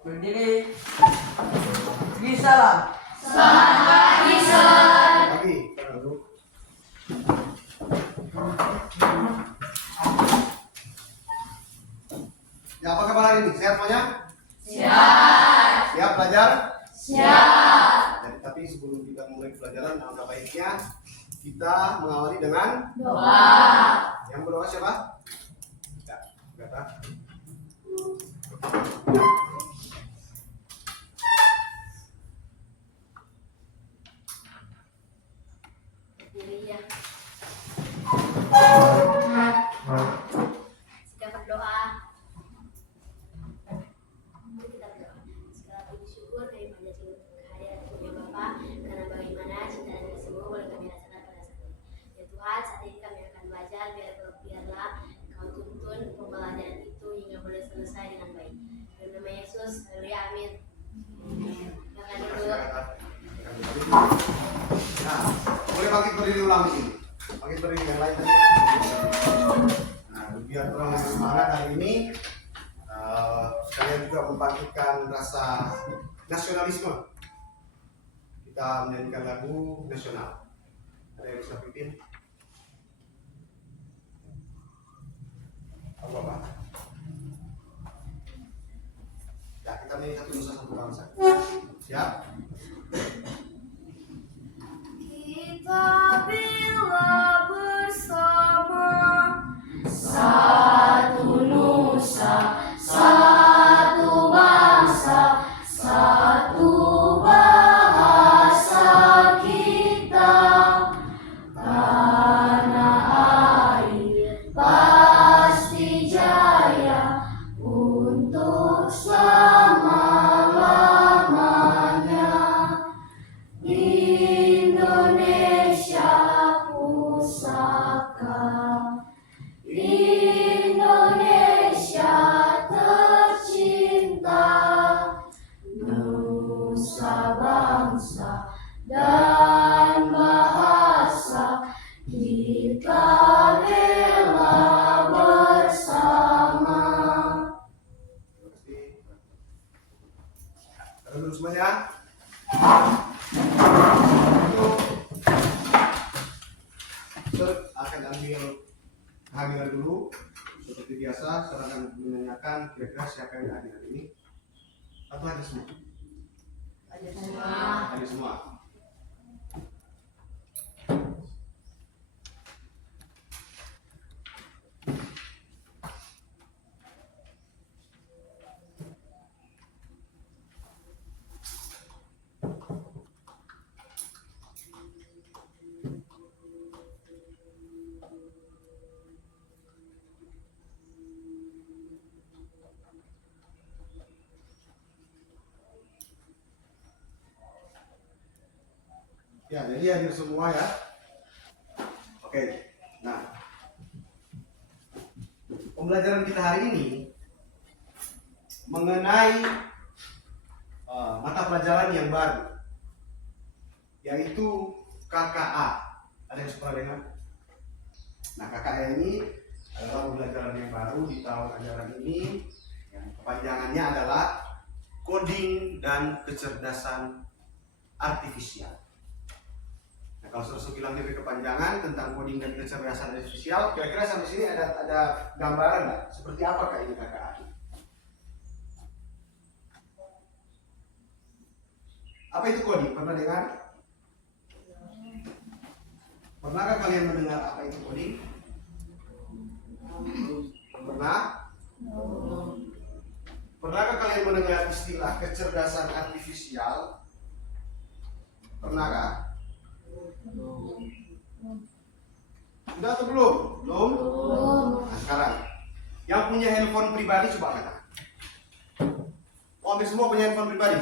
Berdiri. Salam. Selamat pagi, Sir. Pagi, dulu. Ya, apa kabar hari ini? Sehat semuanya? Siap. Siap belajar? Siap. Jadi, tapi sebelum kita mulai pelajaran, alangkah baiknya kita mengawali dengan Doa. yang berdoa siapa? Ya, kata. Diri ya. Kita berdoa. Mari kita berdoa. Segala puji syukur dari pada kehadiran punya Bapa, karena bagaimana cinta dan kasih-Mu boleh kami rasakan pada saat ini. Ya Tuhan, saat ini kami akan belajar, biarlah Kau tuntun pembelajaran itu hingga boleh selesai dengan baik. Dalam nama Yesus, haleluya, amin. Jangan dulu. Nah, boleh bangkit berdiri ulang di sini. Bangkit berdiri yang lain tadi. Nah, biar orang yang semangat hari ini, kalian juga membangkitkan rasa nasionalisme. Kita menyanyikan lagu nasional. Ada yang bisa pimpin? Apa? Ya, kita menyanyi satu nusa satu bangsa. Siap? Kita bila bersama satu nusa, satu bangsa, satu bahasa kita, tanah air pasti jaya untuk selama-lamanya. Indonesia pusaka, Indonesia tercinta, nusa bangsa dan bahasa kita rela bersama. Terus dulu semuanya. Akan ambil kehadiran dulu seperti biasa. Saya akan menanyakan kira-kira siapa yang hadir hari ini atau ada semua? Ada semua. Ya, jadi hadir semua ya. Oke, nah pembelajaran kita hari ini mengenai mata pelajaran yang baru, yaitu KKA. Ada yang pernah dengar? Nah, KKA ini adalah pembelajaran yang baru di tahun ajaran ini, yang kepanjangannya adalah Coding dan Kecerdasan Artifisial. Nah, kalau suruh bilang dari kepanjangan tentang coding dan kecerdasan artifisial, kira-kira sampai sini ada gambaran nggak? Seperti apakah ini KKA? Apa itu coding? Pernah dengar? Pernahkah kalian mendengar apa itu coding? Pernah? Pernahkah kalian mendengar istilah kecerdasan artifisial? Pernahkah? Sudah atau belum? Belum? Nah, sekarang yang punya handphone pribadi coba angkat tangan. Oh, hampir semua punya handphone pribadi.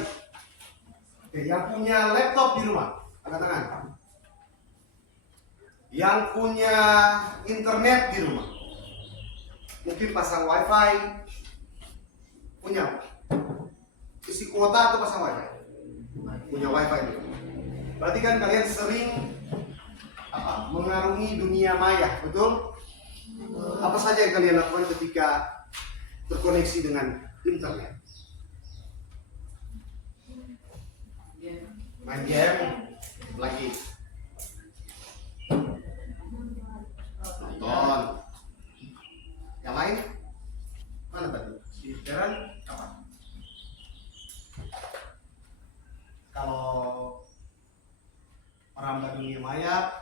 Oke, yang punya laptop di rumah angkat tangan. Yang punya internet di rumah, mungkin pasang wifi, punya isi kuota atau pasang wifi? Punya wifi di rumah. Berarti kan kalian sering mengarungi dunia maya, betul? Apa saja yang kalian lakukan ketika terkoneksi dengan internet? main game lagi, nonton. Yang lain mana tadi? Di Darren apa? Kalau merambah dunia maya,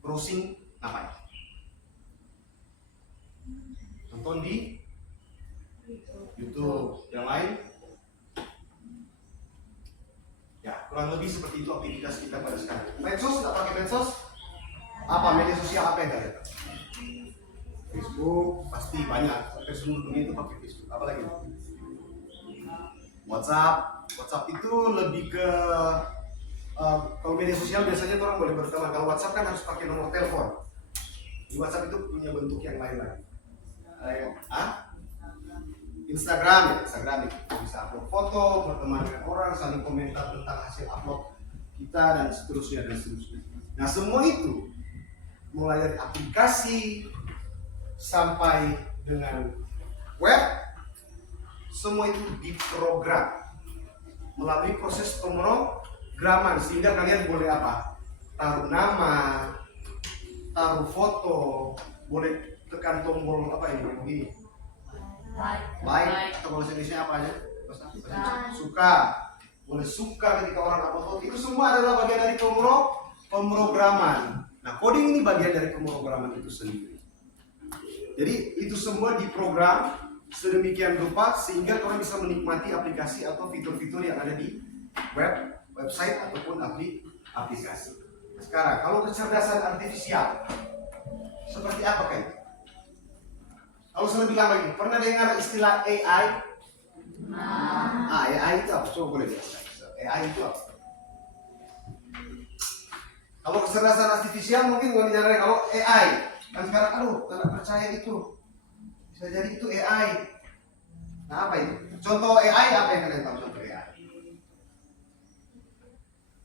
browsing ngapain? Nonton di YouTube. Yang lain? Ya, kurang lebih seperti itu aktivitas kita pada sekarang. Medsos, nggak pakai medsos? Apa media sosial apa yang kalian? Facebook pasti banyak. Sampai seluruh dunia itu pakai Facebook. Apa lagi? WhatsApp itu lebih ke kalau media sosial biasanya orang boleh berteman. Kalau WhatsApp kan harus pakai nomor telepon. Di WhatsApp itu punya bentuk yang lain lagi. Instagram itu bisa upload foto, berteman dengan orang, saling komentar tentang hasil upload kita dan seterusnya. Nah semua itu mulai dari aplikasi sampai dengan web, semua itu diprogram melalui proses pemrograman sehingga kalian boleh apa? Taruh nama, taruh foto, boleh tekan tombol apa ini begini. Like atau bahasa Indonesia apa aja? Suka. Boleh suka ketika orang upload foto. Itu semua adalah bagian dari pemrograman. Nah, coding ini bagian dari pemrograman itu sendiri. Jadi itu semua diprogram sedemikian rupa sehingga kalian bisa menikmati aplikasi atau fitur-fitur yang ada di website ataupun aplikasi. Sekarang, kalau kecerdasan artifisial seperti apa kayak? Kalau saya bilang lagi, pernah dengar istilah AI? AI itu apa? Coba boleh lihat. AI itu apa? Kalau kecerdasan artifisial mungkin nggak bicara kalau AI. Kan sekarang, tidak percaya itu. Bisa jadi itu AI. Nah apa itu? Contoh AI apa yang kalian tahu contoh AI?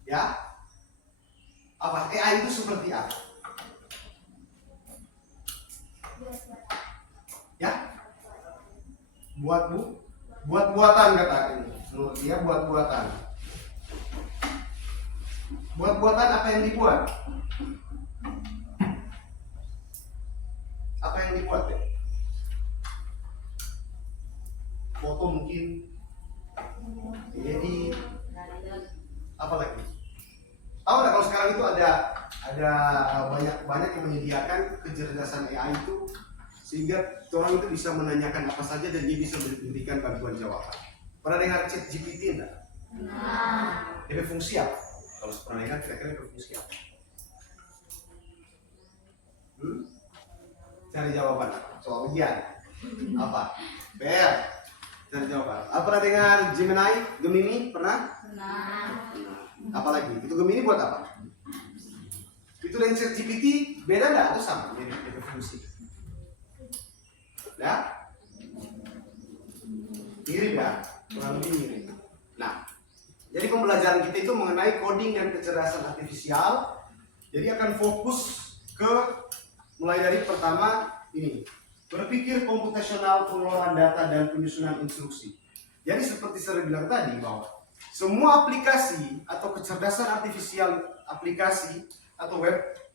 Ya? Apa? AI itu seperti apa? Ya? Buat-buatan katakan. Menurut dia buat-buatan. Buat-buatan apa yang dibuat? Apa yang dibuat ya? Foto mungkin. Jadi apa lagi? Tahu nggak kalau sekarang itu ada banyak yang menyediakan kecerdasan AI itu sehingga orang itu bisa menanyakan apa saja dan dia bisa memberikan bantuan jawaban. Pernah dengar ChatGPT enggak? Dia berfungsi apa? Kalau pernah dengar kira-kira berfungsi apa? Cari jawaban soal ujian. Apa? BR. Cari jawaban. Pernah dengar Gemini? Pernah? Apa lagi? Itu Gemini buat apa? Itu dan ChatGPT beda enggak atau sama? Dia berfungsi. Ya? Mirip ya? Kurang lebih mirip. Nah, jadi pembelajaran kita itu mengenai coding dan kecerdasan artifisial. Jadi akan fokus ke mulai dari pertama ini, berpikir komputasional, pengelolaan data dan penyusunan instruksi. Jadi seperti saya bilang tadi bahwa semua aplikasi atau kecerdasan artifisial aplikasi atau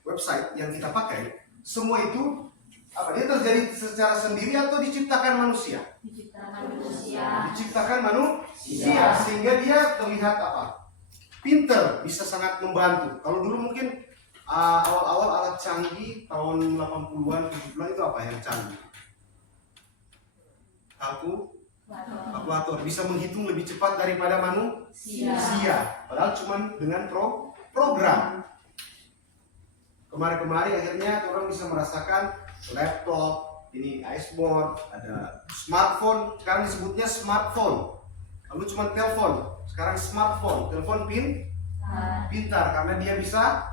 website yang kita pakai, semua itu dia terjadi secara sendiri atau diciptakan manusia? Diciptakan manusia sehingga dia terlihat pinter, bisa sangat membantu. Kalau dulu mungkin awal-awal alat canggih tahun 80-an, 70-an itu apa yang canggih? Kalkulator bisa menghitung lebih cepat daripada manusia. Padahal cuma dengan program. Kemarin-kemarin akhirnya orang bisa merasakan laptop, ini iceberg, ada smartphone, sekarang disebutnya smartphone. Lalu cuma telepon, sekarang smartphone, telepon pintar karena dia bisa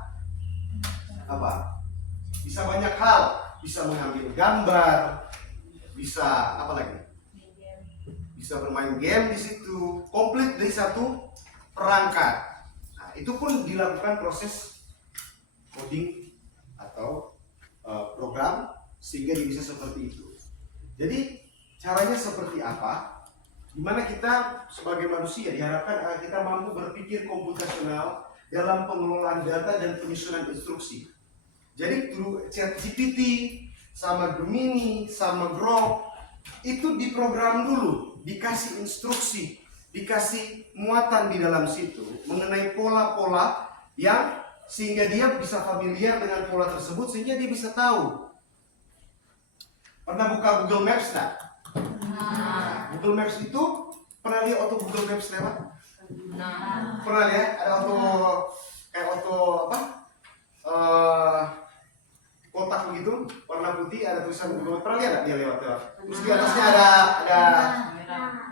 bisa banyak hal, bisa mengambil gambar, bisa apa lagi? Bisa bermain game di situ, komplit dari satu perangkat. Nah, itu pun dilakukan proses coding atau program sehingga dia bisa seperti itu. Jadi caranya seperti apa? Dimana kita sebagai manusia diharapkan kita mampu berpikir komputasional dalam pengelolaan data dan penyusunan instruksi. Jadi ChatGPT sama Gemini sama Grok itu diprogram dulu, dikasih instruksi, dikasih muatan di dalam situ mengenai pola-pola yang sehingga dia bisa familiar dengan pola tersebut, sehingga dia bisa tahu. Pernah buka Google Maps tak? Google Maps itu pernah lihat auto Google Maps lewat? Pernah lihat ada auto kayak auto apa? Kotak begitu warna putih, ada tulisan Google Maps. Pernah lihat nggak dia lewat? Terus di atasnya ada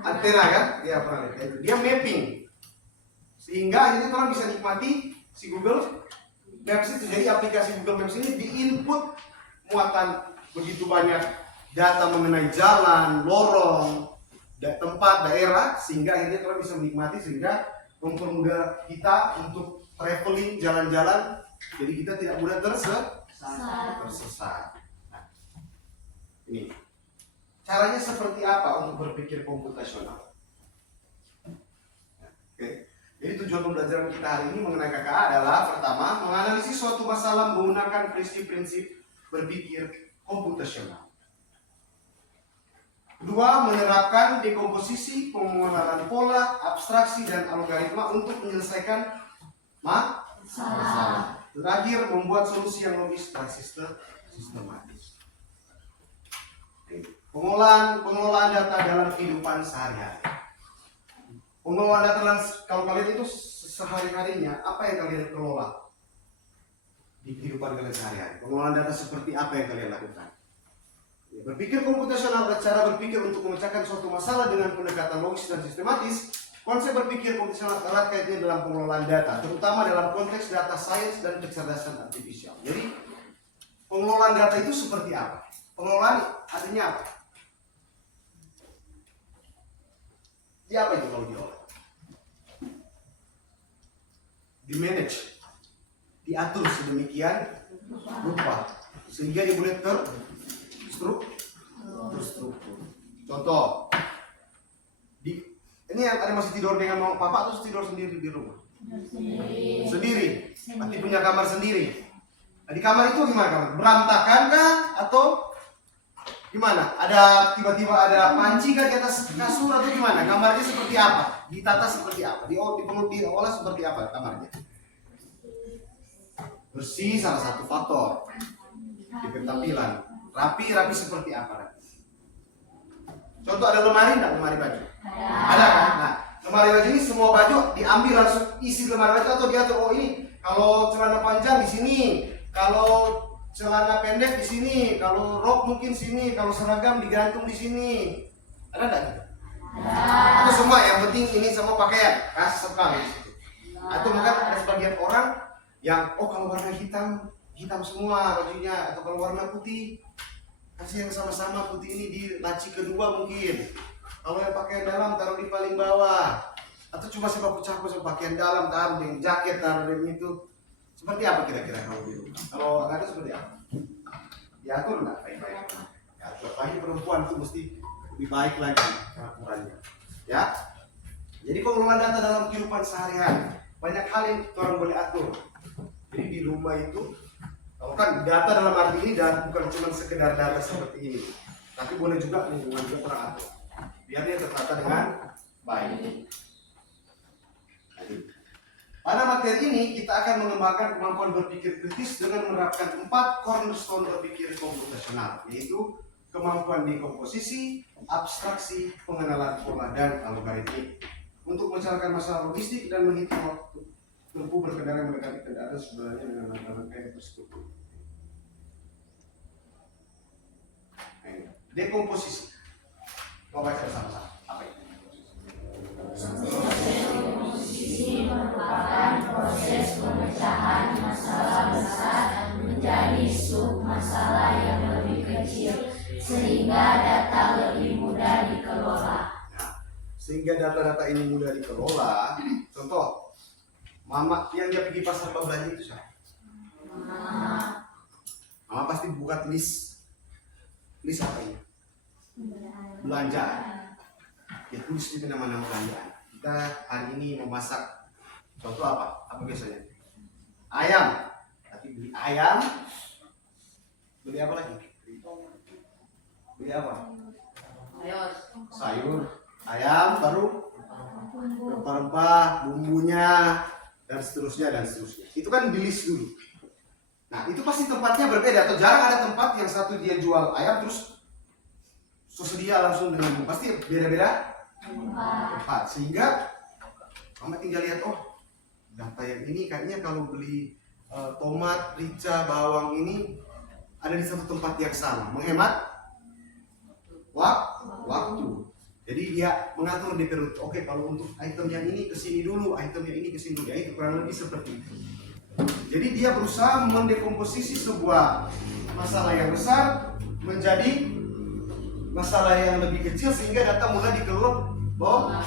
antena kan? Dia pernah lihat. Dia mapping sehingga akhirnya orang bisa nikmati si Google Maps itu. Jadi aplikasi Google Maps ini diinput muatan begitu banyak data mengenai jalan, lorong, tempat, daerah, sehingga akhirnya orang bisa menikmati, sehingga mempermudah kita untuk traveling, jalan-jalan, jadi kita tidak mudah tersesat. Nah, ini caranya seperti apa untuk berpikir komputasional? Oke. Jadi tujuan pembelajaran kita hari ini mengenai KKA adalah pertama, menganalisis suatu masalah menggunakan prinsip-prinsip berpikir komputasional. Kedua, menerapkan dekomposisi, pengenalan pola, abstraksi, dan algoritma untuk menyelesaikan masalah. Terakhir, membuat solusi yang logis dan sistematis. Pengelolaan data dalam kehidupan sehari-hari. Pengelolaan data dalam, kalau kalian itu sehari-harinya, apa yang kalian kelola di kehidupan kalian sehari-hari? Pengelolaan data seperti apa yang kalian lakukan? Ya, berpikir komputasional adalah cara berpikir untuk memecahkan suatu masalah dengan pendekatan logis dan sistematis. Konsep berpikir komputasional erat kaitannya dalam pengelolaan data, terutama dalam konteks data science dan kecerdasan artifisial. Jadi, pengelolaan data itu seperti apa? Pengelolaan artinya apa? Di apa itu kalau diolah? Di-manage, diatur sedemikian rupa sehingga dia boleh terstruktur. Contoh, ini yang ada masih tidur dengan mama papa atau tidur sendiri di rumah? Sendiri. Berarti punya kamar sendiri. Nah, di kamar itu gimana kamar? Berantakan kah atau gimana? Ada tiba-tiba ada panci kah di atas kasur atau gimana? Kamarnya seperti apa? Ditata seperti apa? Diolah seperti apa kamarnya? Bersih salah satu faktor. Di tampilan. Rapi seperti apa? Contoh, ada lemari enggak? Lemari baju? Ada kan? Nah, lemari baju ini semua baju diambil langsung isi lemari baju atau diatur? Oh, ini kalau celana panjang di sini, kalau celana pendek di sini, kalau rok mungkin sini, kalau seragam digantung di sini. Ada enggak gitu? Atau semua yang penting ini semua pakaian, sekali di situ. Atau mungkin ada sebagian orang yang kalau warna hitam semua bajunya, atau kalau warna putih kasih yang sama-sama putih ini di laci kedua mungkin. Kalau yang pakaian dalam taruh di paling bawah, atau cuma sepak campur sama pakaian dalam taruh di jaket, taruh di itu. Seperti apa kira-kira kalau gitu? Kalau nggak ada seperti apa? Diatur nggak baik-baik? Diatur. Apalagi perempuan itu mesti lebih baik lagi peraturannya. Ya. Jadi pengelolaan data dalam kehidupan sehari-hari banyak hal yang orang boleh atur. Jadi di rumah itu, kalau kan data dalam arti ini bukan cuma sekedar data seperti ini, tapi boleh juga lingkungan juga orang atur biar dia tertata dengan baik. Pada materi ini kita akan mengembangkan kemampuan berpikir kritis dengan menerapkan 4 cornerstone berpikir komputasional, yaitu kemampuan dekomposisi, abstraksi, pengenalan pola, dan algoritmik untuk mencari masalah logistik dan menghitung waktu tempuh berkendara mendekati kendaraan sebenarnya dengan langkah-langkah yang terstruktur. Dekomposisi. Coba baca sama-sama. Apa itu? Dekomposisi merupakan proses pemecahan masalah besar menjadi sub-masalah yang lebih kecil sehingga data lebih mudah dikelola. Nah, sehingga data-data ini mudah dikelola. Contoh, mama yang dia pergi pasar belanja itu siapa? Mama pasti buat list apa ini? Belanja. Ya tulis itu nama-nama belanjaan. Kita hari ini mau masak Contoh apa? Apa biasanya? Ayam. Tapi beli ayam, beli apa lagi? Beli apa? Sayur, ayam, baru rempah-rempah, bumbunya, dan seterusnya dan seterusnya. Itu kan di list dulu. Nah, itu pasti tempatnya berbeda, atau jarang ada tempat yang satu dia jual ayam terus sedia langsung dengan bumbu. Pasti beda-beda tempat. Sehingga kamu tinggal lihat, oh data yang ini kayaknya kalau beli tomat, rica, bawang ini ada di satu tempat yang sama, menghemat waktu. Jadi dia mengatur di perut. Oke, kalau untuk item yang ini kesini dulu, item yang ini kesini dulu. Ya, itu kurang lebih seperti itu. Jadi dia berusaha mendekomposisi sebuah masalah yang besar menjadi masalah yang lebih kecil sehingga data mulai dikelola bahwa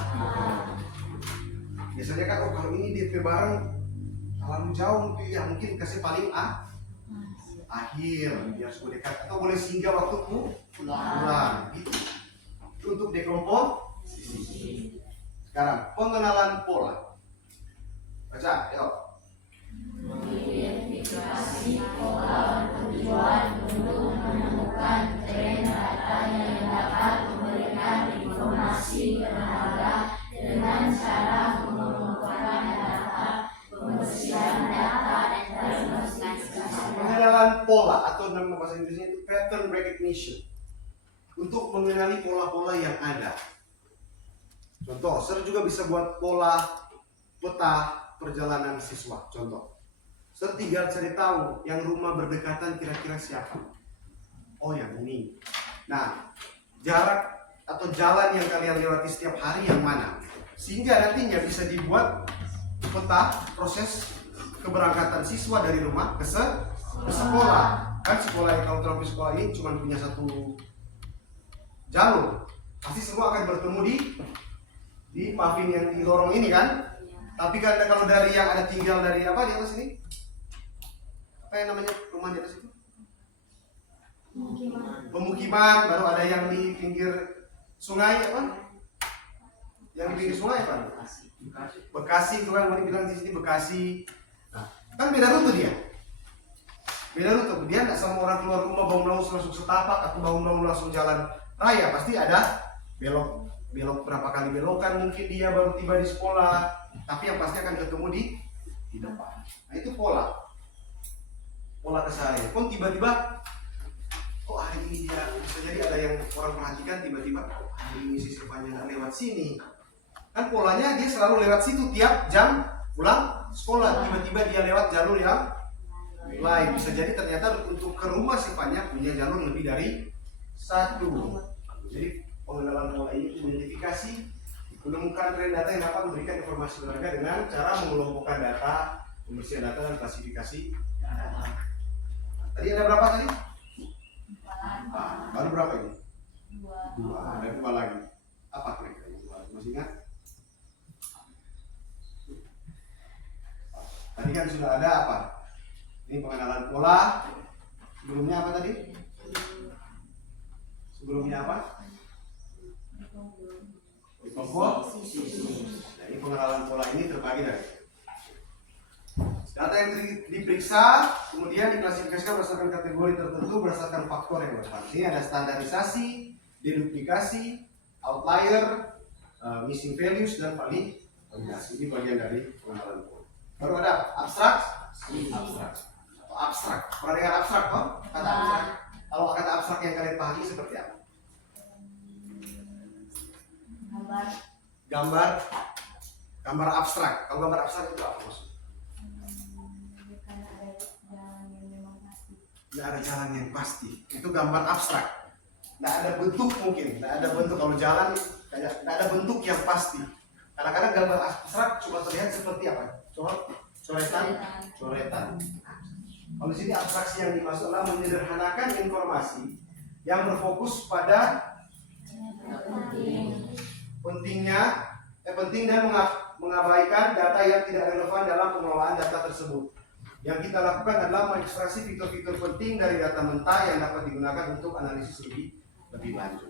biasanya kan, oh kalau ini DP barang terlalu jauh, ya mungkin kasih paling akhir, biar sudah dekat, atau boleh singgah waktu pulang gitu. Untuk dekomposisi. Sekarang pengenalan pola. Baca, yuk. Mengidentifikasi pola tujuan untuk menemukan tren data yang dapat memberikan informasi berharga dengan cara mengumpulkan data, pembersihan data, dan diagnostikasi. Pengenalan pola atau nama bahasa Inggrisnya itu pattern recognition. Untuk mengenali pola-pola yang ada. Contoh, Sir juga bisa buat pola peta perjalanan siswa. Contoh, Sir tinggal cari tahu yang rumah berdekatan kira-kira siapa. Oh, yang ini. Nah, jarak atau jalan yang kalian lewati setiap hari yang mana, sehingga nantinya bisa dibuat peta proses keberangkatan siswa dari rumah ke sekolah. Kan sekolah yang kalau terlalu sekolah ini cuma punya satu jalur, pasti semua akan bertemu di paving yang di lorong ini kan. Tapi kan kalau dari yang ada tinggal dari apa di atas ini, apa yang namanya rumah di atas itu? Pemukiman, baru ada yang di pinggir sungai apa? Yang di pinggir sungai apa? Bekasi itu kan, mau bilang di sini Bekasi. Nah, kan beda rute dia. Beda rute. Dia nggak sama orang keluar rumah bangun langsung setapak atau bangun langsung jalan raya, pasti ada belok berapa kali belokan mungkin dia baru tiba di sekolah, tapi yang pasti akan ketemu di depan. Nah, itu pola keseharian. Kok tiba-tiba kok hari ini dia bisa jadi ada yang orang perhatikan tiba-tiba hari ini si Silvanya nggak lewat sini. Kan polanya dia selalu lewat situ tiap jam pulang sekolah, tiba-tiba dia lewat jalur yang lain. Bisa jadi ternyata untuk ke rumah Silvanya punya jalur lebih dari satu. Jadi pengenalan pola ini identifikasi, menemukan tren data yang dapat memberikan informasi berharga dengan cara mengelompokkan data, pembersihan data, dan klasifikasi data. Tadi ada berapa tadi? Baru berapa ini? Dua. Ada dua lagi. Apa kira-kira yang dua? Masih ingat? Tadi kan sudah ada apa? Ini pengenalan pola. Sebelumnya apa tadi? Sebelumnya apa? Nah, ini pengenalan pola ini terbagi dari data yang diperiksa, kemudian diklasifikasikan berdasarkan kategori tertentu berdasarkan faktor yang berperan. Ini ada standarisasi, deduplikasi, outlier, missing values, dan validasi. Ini bagian dari pengenalan pola. Baru ada abstrak. Abstrak. Pernah dengar abstrak, toh? Kata abstrak. Kalau kata abstrak yang kalian pahami seperti apa? Gambar abstrak. Kalau gambar abstrak itu apa maksudnya? Tidak ada jalan yang pasti. Itu gambar abstrak. Tidak ada bentuk mungkin. Tidak ada bentuk. Kalau jalan, tidak ada bentuk yang pasti. Kadang-kadang gambar abstrak cuma terlihat seperti apa? Coretan. Kalau di sini abstraksi yang dimaksud adalah menyederhanakan informasi yang berfokus pada penting dan mengabaikan data yang tidak relevan dalam pengelolaan data tersebut. Yang kita lakukan adalah mengekstraksi fitur-fitur penting dari data mentah yang dapat digunakan untuk analisis lebih lanjut.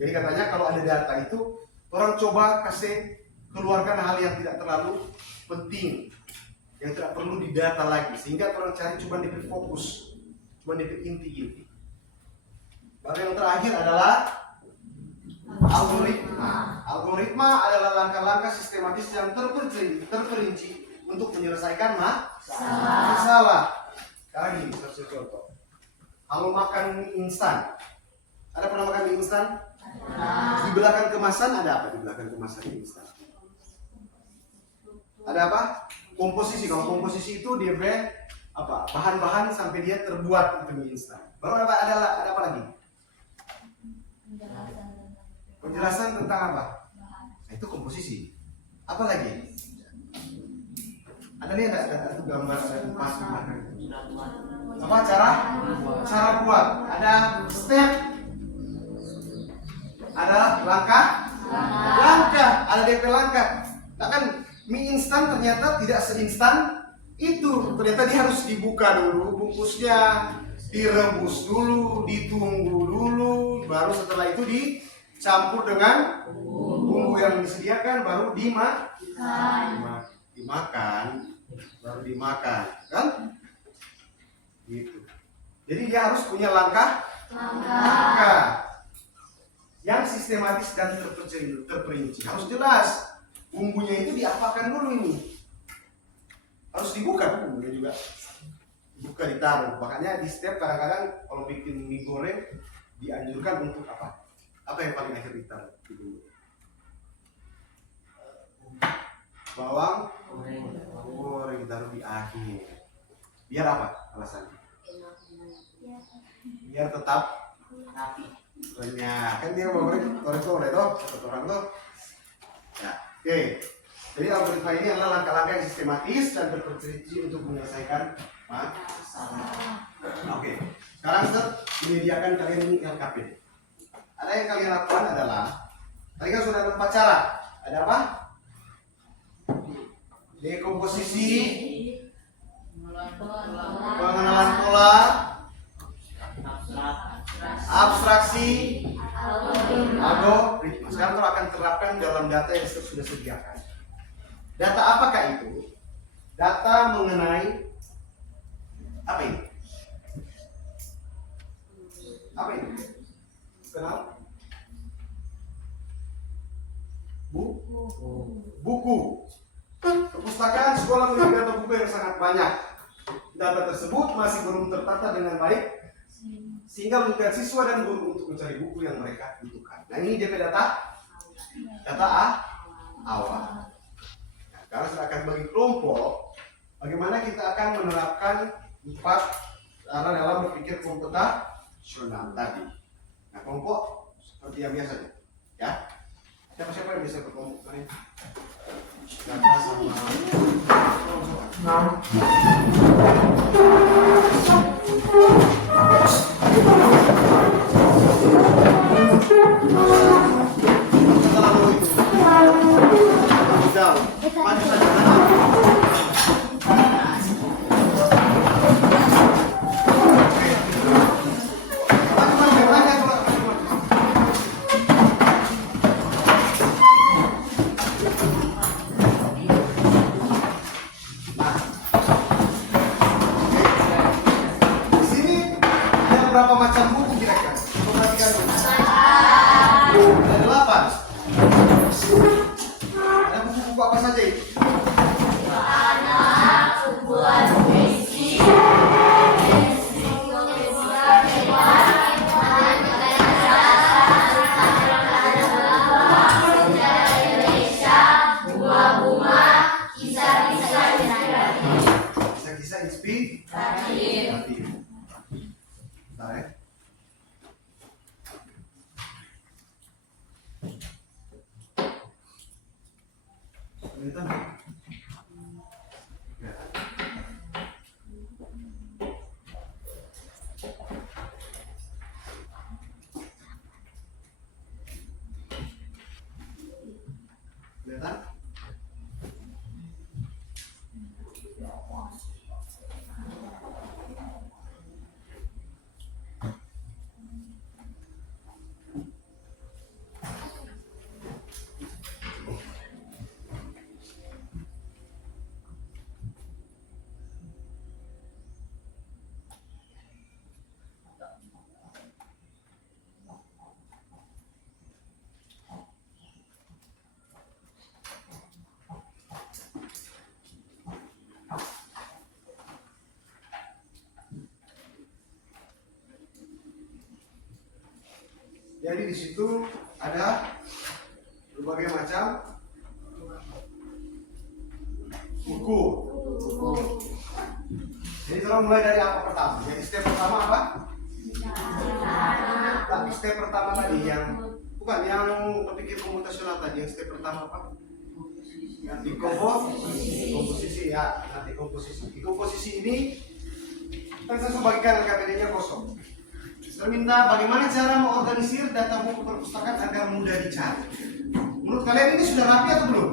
Jadi katanya kalau ada data itu, orang coba kasih keluarkan hal yang tidak terlalu penting, yang tidak perlu didata lagi, sehingga orang cari cuma di fokus, cuma di inti-inti. Baru yang terakhir adalah algoritma. Algoritma adalah langkah-langkah sistematis yang terperinci untuk menyelesaikan masalah. Sekarang ini, saya contoh. Kalau makan mie instan, ada pernah makan mie instan? Di belakang kemasan ada apa? Di belakang kemasan mie instan ada apa? Komposisi. Kalau komposisi itu dia apa? Bahan-bahan sampai dia terbuat itu mie instan. Baru ada apa lagi? Penjelasan tentang apa? Nah, itu komposisi. Apa lagi? Ada nih ada gambar ada pas apa cara buat, ada step, ada langkah, ada DP langkah. Nah kan mie instan ternyata tidak seinstan itu. Ternyata dia harus dibuka dulu bungkusnya, direbus dulu, ditunggu dulu, baru setelah itu dicampur dengan bumbu yang disediakan, baru baru dimakan, kan? Gitu. Jadi dia harus punya langkah yang sistematis dan terperinci. Harus jelas bumbunya itu diapakan dulu ini. Harus dibuka bumbunya juga. Buka ditaruh. Makanya di step kadang-kadang kalau bikin mie goreng dianjurkan untuk apa? Apa yang paling akhir ditaruh? Bawang goreng ditaruh di akhir. Biar apa alasannya? Biar tetap renyah. Kan dia mau goreng tuh satu orang tuh. Ya, oke. Jadi algoritma ini adalah langkah-langkah yang sistematis dan terperinci untuk menyelesaikan masalah. Oke. Sekarang Ustaz menyediakan kalian ini LKP. Ada yang kalian lakukan adalah tadi kan sudah ada 4 cara. Ada apa? Dekomposisi, pengenalan pola, abstraksi, algoritma. Sekarang kita akan terapkan dalam data yang sudah disediakan. Data apakah itu? Data mengenai apa ini? Apa ini? Kenal? Buku. Perpustakaan sekolah memiliki data buku yang sangat banyak. Data tersebut masih belum tertata dengan baik, sehingga membutuhkan siswa dan guru untuk mencari buku yang mereka butuhkan. Nah ini DP data awal. Nah, karena saya akan bagi kelompok, bagaimana kita akan menerapkan 4 cara dalam berpikir komputasional tadi. Nah kelompok seperti yang biasa, ya. Siapa yang bisa berkelompok ini? Data sama maju saja. Berapa macam buku kira-kira? Perhatikan dulu. Ada 8. Ada buku-buku apa saja itu? Anak, buat puisi, kisah-kisah inspiratif. Bentar ya. Kelihatan? Ya. Kelihatan? Jadi di situ ada berbagai macam buku. Jadi kita mulai dari apa pertama? Jadi step pertama apa? Step pertama tadi yang bukan yang berpikir komputasional tadi. Yang step pertama apa? Yang dekomposisi ya. Nah, dekomposisi ini kan saya bagikan KPD-nya kosong. Saya minta bagaimana cara mengorganisir data buku perpustakaan agar mudah dicari. Menurut kalian ini sudah rapi atau belum?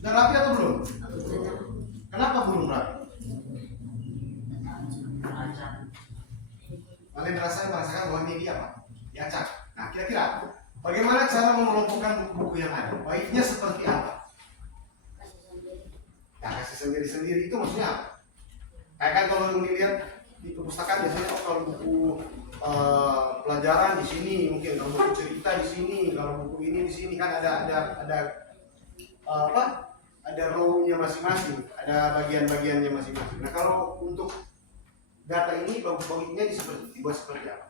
Sudah rapi atau belum? Kenapa belum rapi? Kalian merasakan bahwa ini apa? Diacak. Nah, kira-kira bagaimana cara mengelompokkan buku-buku yang ada? Baiknya seperti apa? Ya, kasih sendiri-sendiri itu maksudnya apa? Kayak kan kalau melihat di perpustakaan biasanya kalau buku pelajaran di sini, mungkin kalau buku cerita di sini, kalau buku ini di sini kan ada apa? Ada row-nya masing-masing, ada bagian-bagiannya masing-masing. Nah, kalau untuk data ini baginya dibuat seperti apa?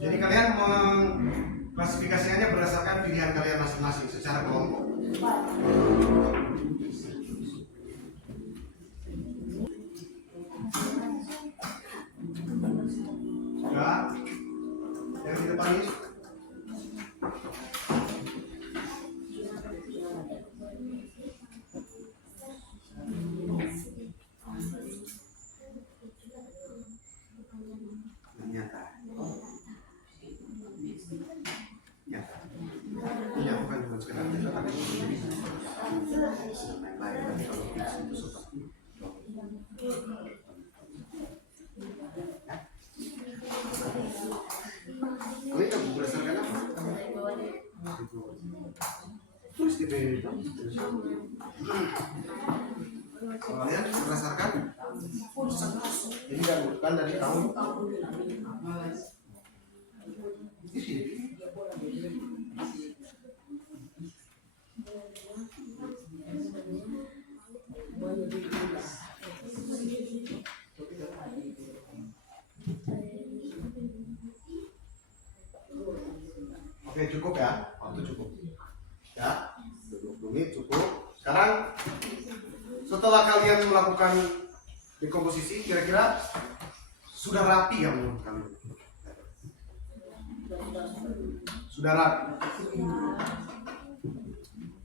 Jadi kalian mengklasifikasikannya berdasarkan pilihan kalian masing-masing secara kelompok. Sudah? Yang di depan ini? Berdasarkan apa? Tulis di bawah itu. Kalian berdasarkan ini kan bukan dari tahun di sini. Oke, cukup ya, waktu cukup ya, 20 menit cukup. Sekarang setelah kalian melakukan dekomposisi, kira-kira sudah rapi ya menurut kalian? Sudah rapi?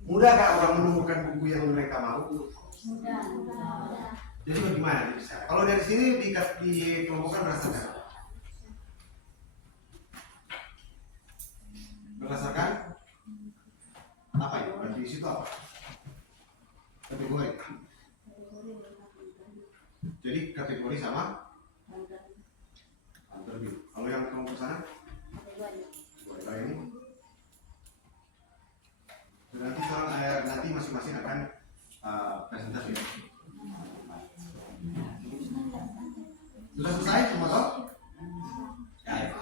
Mudah gak orang menemukan buku yang mereka mau? Jadi bagaimana bisa? Kalau dari sini dikelompokkan berdasarkan apa? Berdasarkan apa ya? Berarti di situ apa? Kategori. Jadi kategori sama interview. Kalau yang kelompok sana? Kategori ini. Nanti sekarang nanti masing-masing akan presentasi. Sudah selesai semua toh? Ya, ya.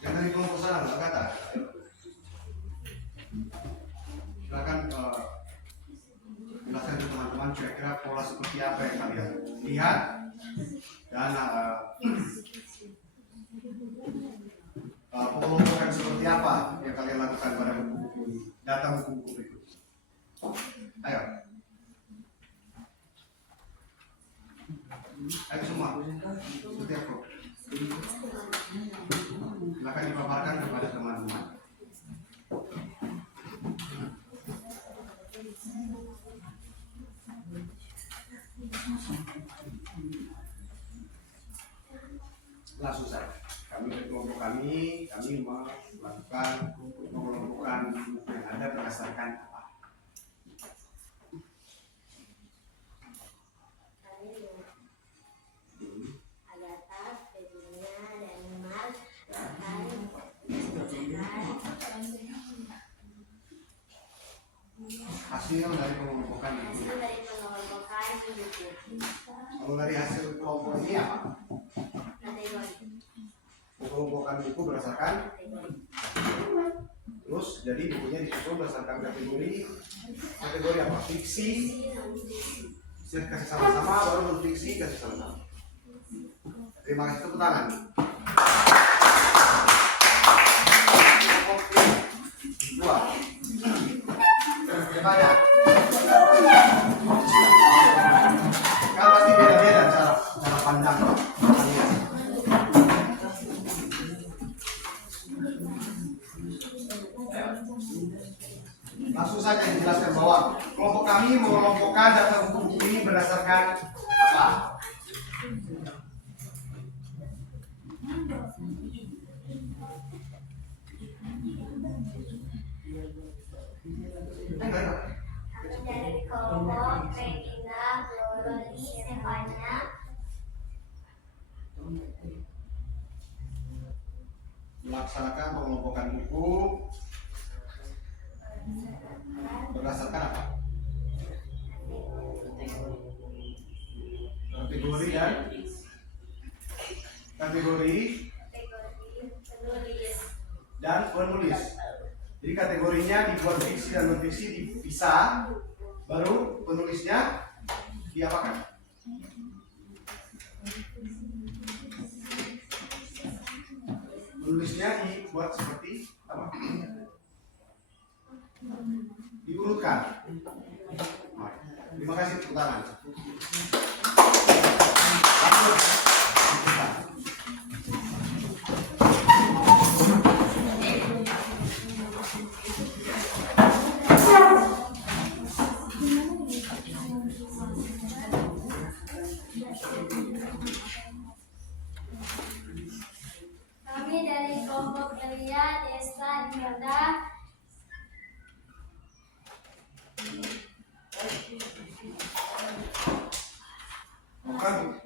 Yang dari kelompok sana, Mbak Kata. Silakan jelaskan ke teman-teman kira-kira pola seperti apa yang kalian lihat dan pengelompokan seperti apa yang kalian lakukan pada buku-buku ini, data buku-buku berikut. Ayo. Ayo semua. Seperti apa? Silakan dipaparkan kepada teman-teman. Langsung saja. Kami dari kelompok kami melakukan mengelompokkan buku yang ada berdasarkan apa? Hasil dari pengelompokan buku. Kalau dari hasil kelompok ini apa? Pengelompokan buku berdasarkan Terus jadi bukunya disusun berdasarkan kategori apa? Fiksi. Saya kasih sama-sama, baru non fiksi kasih sama-sama. Terima kasih, tepuk tangan. Oke, dua. Banyak. Kan pasti beda-beda cara pandang. Langsung saja dijelaskan bahwa kelompok kami mengelompokkan data buku ini berdasarkan apa? Dari kelompok Regina, Loli, Stefania. Melaksanakan pengelompokan buku berdasarkan apa? Kategori dan penulis. Jadi kategorinya dibuat fiksi dan non fiksi dipisah, baru penulisnya diapakan? Penulisnya dibuat seperti apa? Diurutkan. Terima kasih, tepuk tangan. Kami dari kelompok Elia, Desta, Imelda.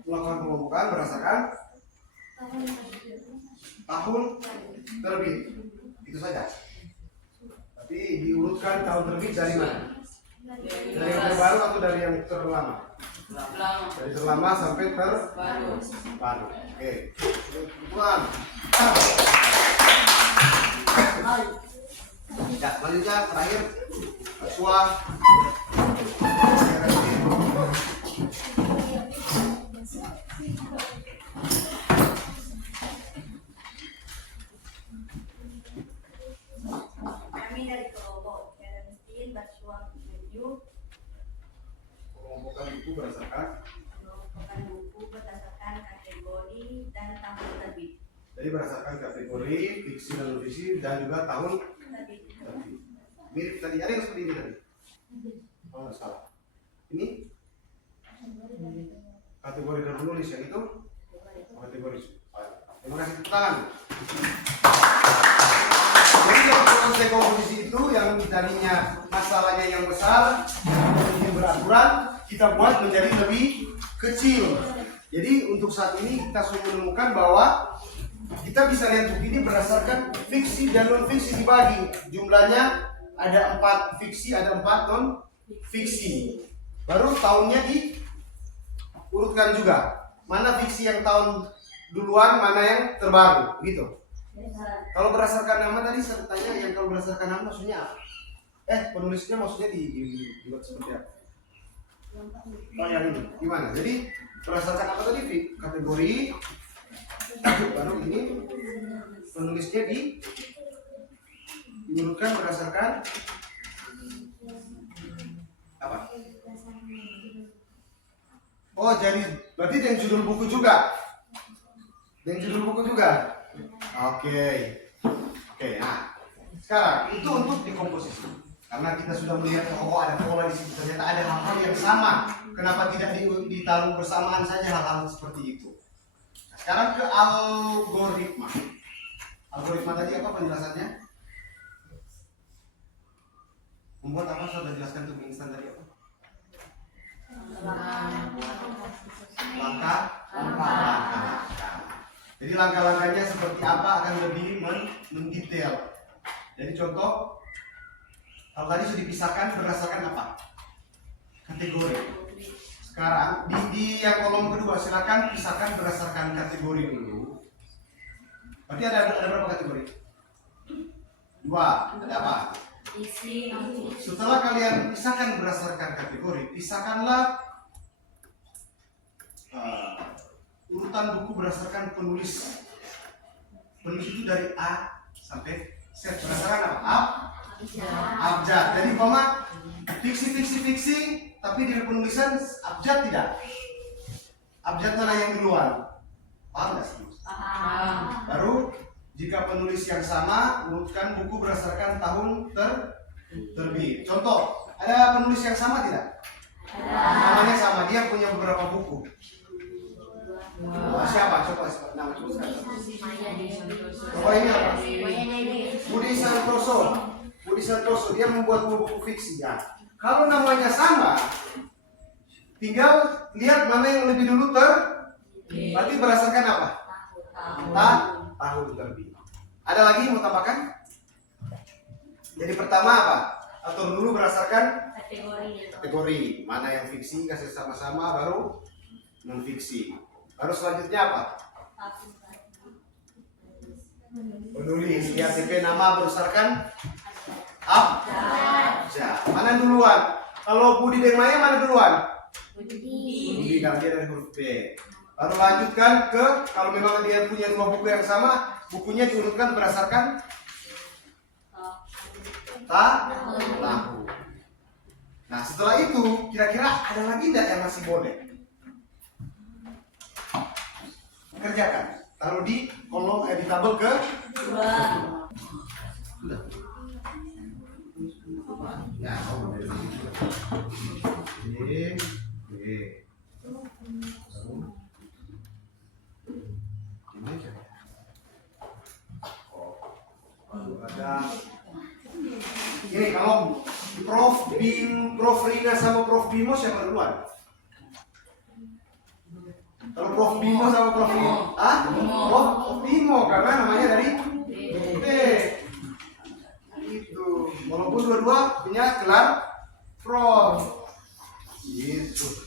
Melakukan pengelompokan berdasarkan tahun terbit. Itu saja. Tapi diurutkan tahun terbit dari mana? Dari yang terbaru atau dari yang terlama? Dari terlama sampai terbaru. Oke. Puan. Ya, selanjutnya terakhir Suah. Kami dari kelompok Kerentin, Basuang, Maju. Pengelompokan buku berdasarkan Kategori dan tahun terbit. Jadi berdasarkan kategori fiksi dan non fiksi dan juga tahun Terbit. terbit. Mirip tadi, ada yang seperti ini tadi? Oh, salah. Ini kategori dan penulis yang itu kategori. Terima kasih, tepuk tangan. Jadi yang proses komposisi itu yang tadinya masalahnya yang besar, yang beraturan, kita buat menjadi lebih kecil. Jadi untuk saat ini kita sudah menemukan bahwa kita bisa lihat buku ini berdasarkan fiksi dan non fiksi dibagi. Jumlahnya ada 4 fiksi, ada 4 non fiksi. Baru tahunnya diurutkan juga. Mana fiksi yang tahun duluan, mana yang terbaru, gitu. Kalau berdasarkan nama tadi saya tanya, yang kalau berdasarkan nama maksudnya apa? Penulisnya maksudnya dibuat seperti apa? Oh, yang ini gimana? Jadi berdasarkan apa tadi? Kategori, baru ini penulisnya diurutkan berdasarkan apa? Oh, jadi berarti dengan judul buku juga. Oke, nah sekarang itu untuk dikomposisi. Karena kita sudah melihat bahwa ada pola di situ, ternyata ada hal-hal yang sama. Kenapa tidak ditaruh bersamaan saja hal-hal seperti itu? Nah, sekarang ke algoritma. Algoritma tadi apa penjelasannya? Membuat apa? Sudah jelaskan tuh instan tadi apa? Langkah. Jadi langkah-langkahnya seperti apa akan lebih mendetail. Jadi contoh, kalau tadi sudah dipisahkan berdasarkan apa? Kategori. Sekarang di yang kolom kedua silakan pisahkan berdasarkan kategori dulu. Berarti ada berapa kategori? Dua, ada apa? Isi. Setelah kalian pisahkan berdasarkan kategori, pisahkanlah urutan buku berdasarkan penulis. Penulis itu dari A sampai Z. Berdasarkan apa? Abjad. Jadi umpama fiksi, tapi di penulisan abjad tidak. Abjad mana yang duluan? Paham nggak sih? Paham. Baru jika penulis yang sama, urutkan buku berdasarkan tahun terbit. Contoh, ada penulis yang sama tidak? Namanya sama, dia punya beberapa buku. Siapa? Coba nama tuliskan. Oh ini apa? Budi Santoso. Budi Santoso, dia membuat buku fiksi ya. Kalau namanya sama, tinggal lihat mana yang lebih dulu berarti berdasarkan apa? Tahun terbit. Ada lagi mau tambahkan? Jadi pertama apa? Atur dulu berdasarkan kategori. Mana yang fiksi kasih sama-sama, baru non fiksi. Baru selanjutnya apa? Penulis. IATP nama berdasarkan abjad. Mana duluan? Kalau Budi dan Maya mana duluan? Budi dan dia dari huruf B. Lalu lanjutkan ke, kalau memang dia punya dua buku yang sama, bukunya diurutkan berdasarkan tahun. Nah setelah itu, kira-kira ada lagi tidak yang masih boleh? Kerjakan. Taruh di kolom di tabel ke sudah. Ya, ada ini kalau Prof Rina sama Prof Bimo siapa duluan? Kalau Prof Bimo sama Prof Bimo, Prof Bimo karena namanya dari B. Itu walaupun dua-dua punya gelar Prof. Gitu.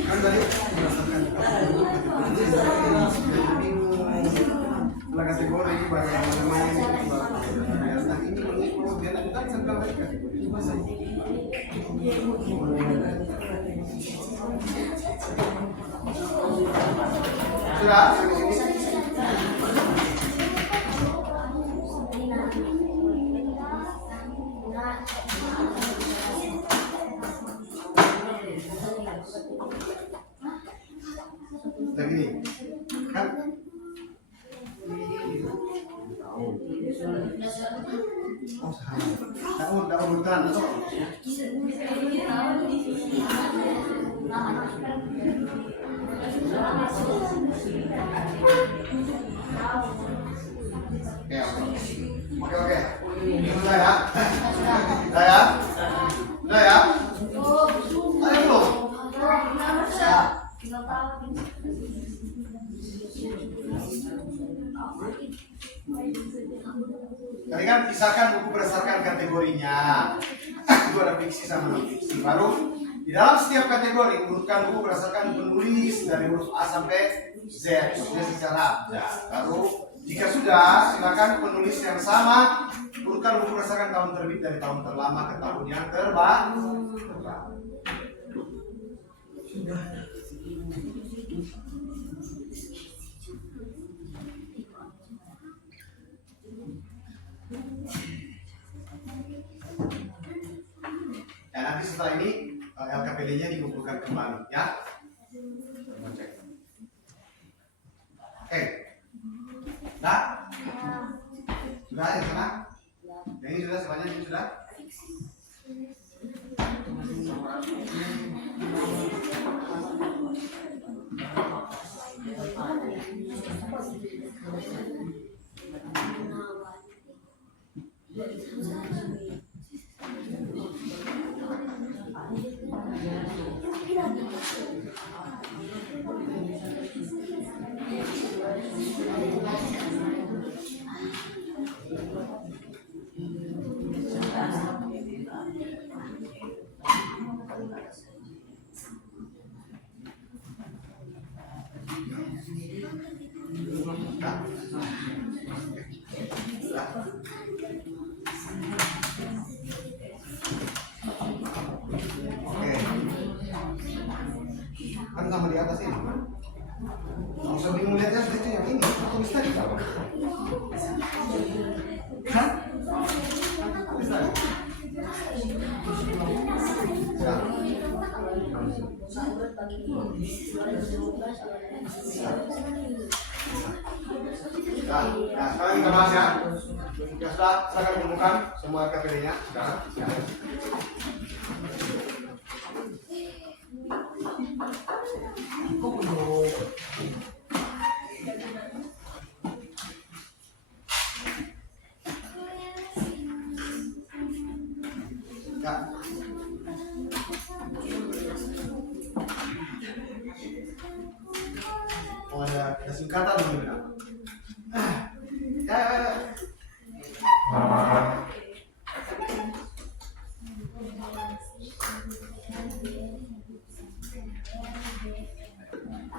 Kan tadi kategori banyak namanya ini kemudian kita sedang sudah lagi kan daun hutan atau oke sudah ya ayo belum tadi kan pisahkan buku berdasarkan kategorinya. Itu ada fiksi sama non fiksi. Baru di dalam setiap kategori urutkan buku berdasarkan penulis dari huruf A sampai Z, maksudnya secara abjad. Baru jika sudah, silakan penulis yang sama urutkan buku berdasarkan tahun terbit dari tahun terlama ke tahun yang terbaru. Dan nanti setelah ini LKPD-nya dikumpulkan kembali ya. Oke. Nah, sudah yang sana? Yang ini sudah semuanya ini sudah? Kan sama di atas ini. Bisa bingung lihatnya seperti yang ini atau bisa di bawah? Hah? Bisa? Ya. Nah, sekarang kita bahas ya. Ya sudah, silakan kumpulkan semua KPD-nya sekarang. Ya. Oh ada singkatan dulu ya. Ya.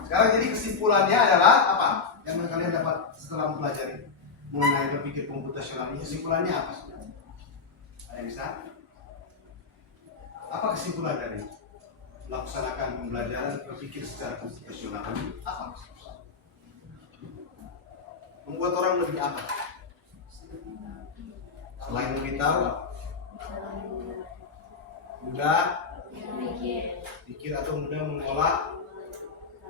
Sekarang jadi kesimpulannya adalah apa? Yang kalian dapat setelah mempelajari mengenai berpikir komputasional ini, kesimpulannya apa? Ada yang bisa? Apa kesimpulan dari melaksanakan pembelajaran berpikir secara komputasional ini? Apa? Membuat orang lebih apa? Selain lebih tahu, mudah pikir atau mudah mengolah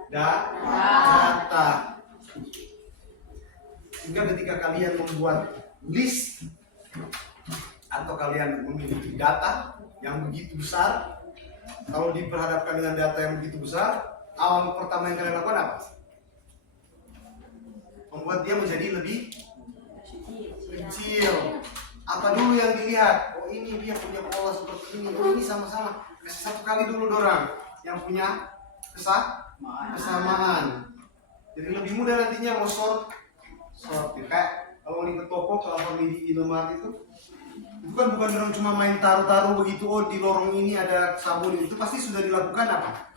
data. Sehingga ketika kalian membuat list atau kalian memiliki data yang begitu besar, kalau diperhadapkan dengan data yang begitu besar, awal pertama yang kalian lakukan apa? Membuat dia menjadi lebih kecil. Apa dulu yang dilihat? Oh ini dia punya pola seperti ini. Oh ini sama-sama. Kasih satu kali dulu dorang yang punya kesamaan. Jadi lebih mudah nantinya mau sortir. Kayak kalau di toko, kalau di Indomaret itu bukan orang cuma main taruh-taruh begitu. Oh di lorong ini ada sabun, itu pasti sudah dilakukan apa?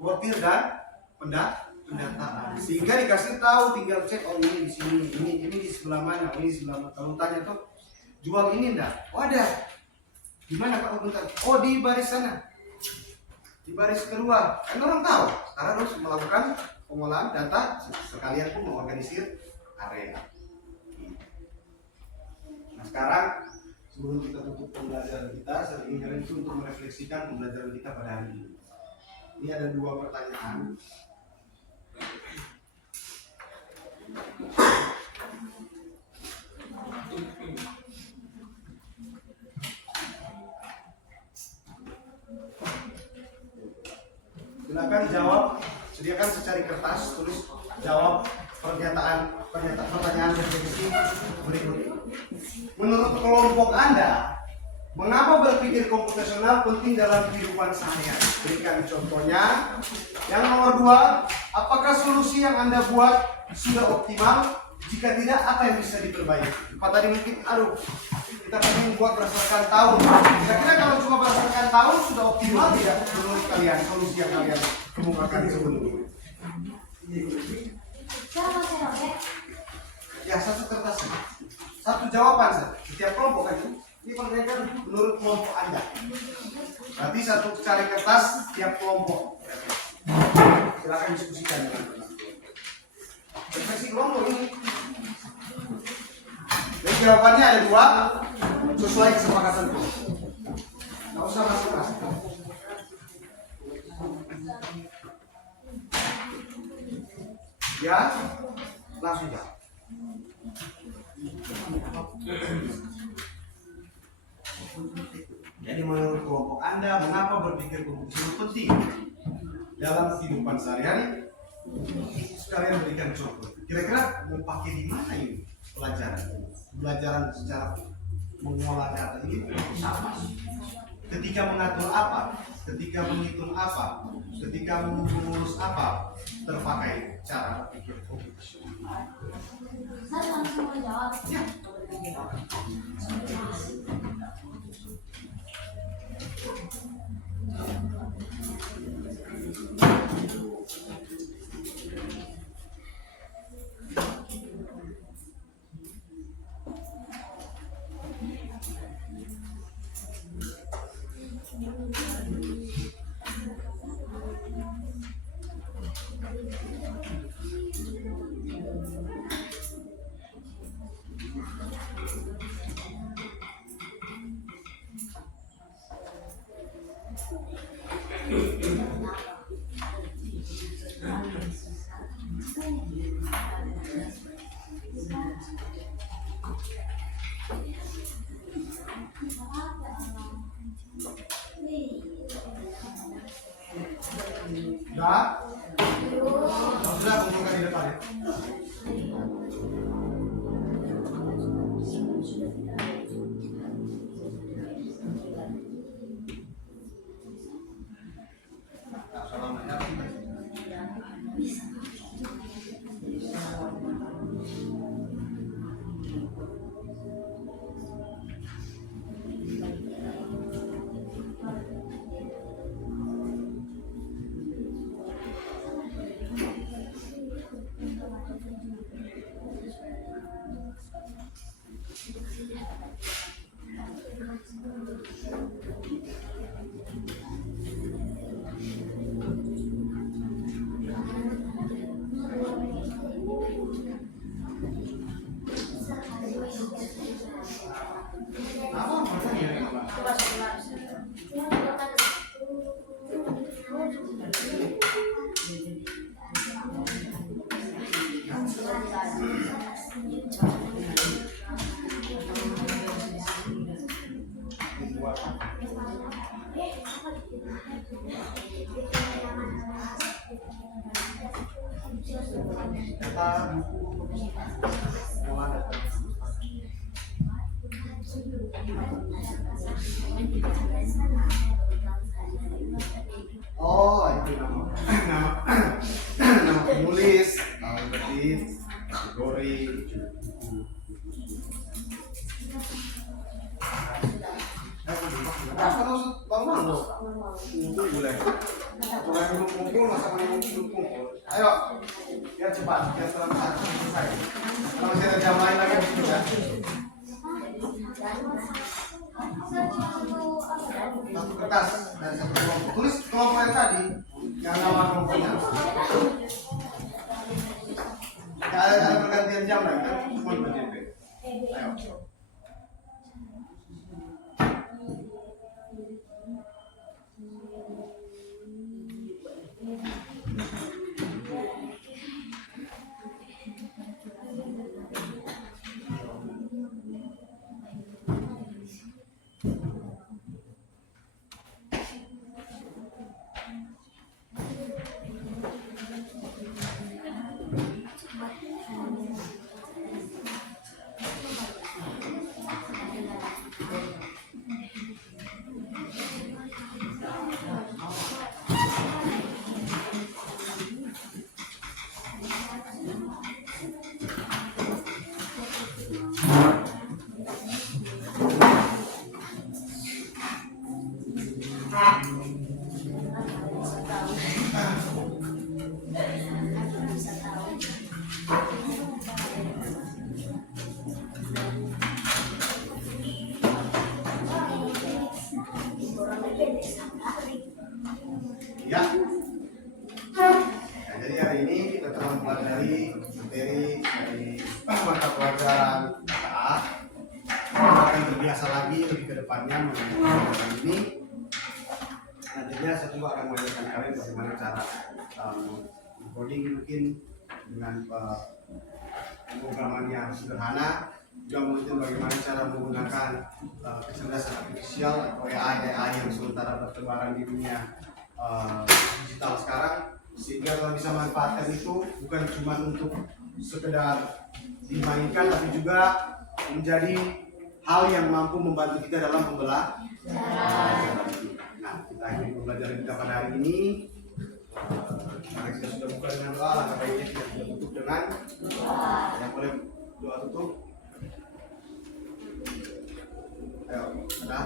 Sortir dan pendataan. Sehingga dikasih tahu, tinggal cek, oh ini di sini, ini di sebelah mana, oh ini di sebelah mana. Kalau tanya tuh jual ini enggak? Oh ada. Di mana Pak? Oh di baris sana. Di baris kedua. Kan orang tahu. Sekarang harus melakukan pengolahan data sekalian pun mengorganisir area. Nah sekarang sebelum kita tutup pembelajaran kita, saya ingin kalian itu untuk merefleksikan pembelajaran kita pada hari ini. Ini ada 2 pertanyaan. Silakan jawab, sediakan secari kertas, tulis jawab pertanyaan refleksi berikut. Menurut kelompok Anda, mengapa berpikir komputasional penting dalam kehidupan sehari-hari? Berikan contohnya. Yang nomor 2, apakah solusi yang Anda buat sudah optimal? Jika tidak, apa yang bisa diperbaiki? Apa tadi mungkin, kita pengen buat berdasarkan tahun. Kira-kira kalau cuma berdasarkan tahun sudah optimal tidak menurut kalian solusi yang kalian kemukakan sebelumnya? Ya, satu kertas, satu jawaban saja. Setiap kelompok kan ini pertanyaan menurut kelompok Anda. Berarti satu cari kertas setiap kelompok. Silakan diskusikan dengan teman-teman. Refleksi kelompok ini. Jadi jawabannya ada 2 sesuai kesepakatan itu. Nggak usah masuk-masuk. Ya, langsung jawab. Jadi menurut kelompok Anda, mengapa berpikir komputasi penting dalam kehidupan sehari-hari? kalian berikan contoh. Kira-kira mau pakai di mana ini pelajaran secara mengolah data ini sama. Ketika mengatur apa, ketika menghitung apa, ketika mengurus apa, terpakai cara berpikir komputasional. Saya langsung menjawab. Ya. Sudah kumpulkan di depan ya. Oh, itu nama penulis, tahun terbit, kategori. Kalau bangun lo, boleh. Mulai kumpul, masa kumpul. Ayo, biar cepat, biar terlambat selesai. Kalau masih ada jam lain lagi bisa. Satu kertas dari satu kelompok. Tulis kelompok yang tadi, yang nama kelompoknya. Tidak ada pergantian jam lagi, kan? Semua berjumpa. Ayo. Ya. Nah, jadi hari ini kita telah mempelajari materi dari mata pelajaran KA. Kita akan terbiasa lagi lebih ke depannya mengenai ini. Nantinya saya coba akan mengajarkan kalian bagaimana cara coding mungkin dengan pemrograman yang sederhana, juga mungkin bagaimana cara menggunakan kecerdasan artifisial atau AI yang sementara bertebaran di dunia digital sekarang sehingga kalau bisa manfaatkan itu bukan cuma untuk sekedar dimainkan, tapi juga menjadi hal yang mampu membantu kita dalam membelah. Nah, kita akhiri pembelajaran kita pada hari ini. Karena kita sudah buka dengan doa, langkah baiknya kita sudah tutup dengan yang boleh doa tutup. Ayo, ada.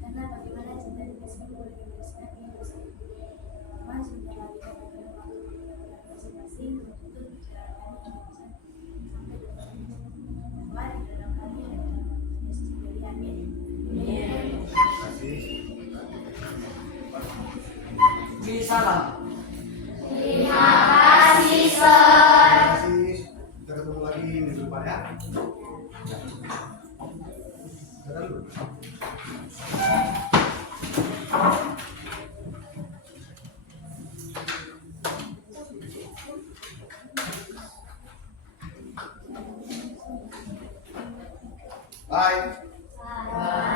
Karena bagaimana cinta dan kasih boleh diberikan yang bersama sebentar lagi akan masing-masing untuk bicarakan sampai bahwa di dalam hati ada Yesus sendiri. Amin. Terima kasih. Salam. Terima kasih, Sir. Terima kasih. Kita ketemu lagi minggu depan ya. Dadah dulu. Bye. Bye.